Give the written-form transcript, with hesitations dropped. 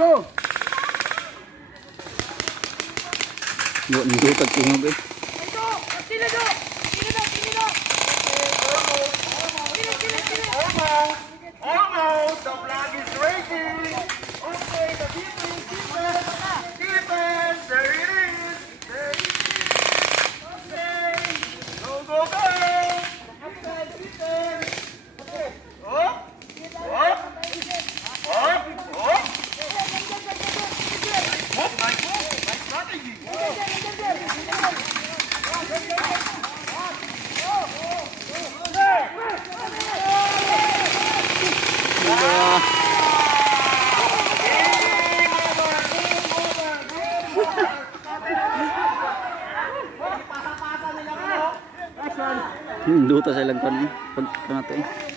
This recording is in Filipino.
Slow. Buat ni tak tengok eh. Almost, the flag is raising. Okay, the defense, defense, there it is. There it is. Okay, go, go, go. Defense, defense. Okay, up, up, up, up. Oh, nice strategy. Duta sa ilang kan pag kanato eh.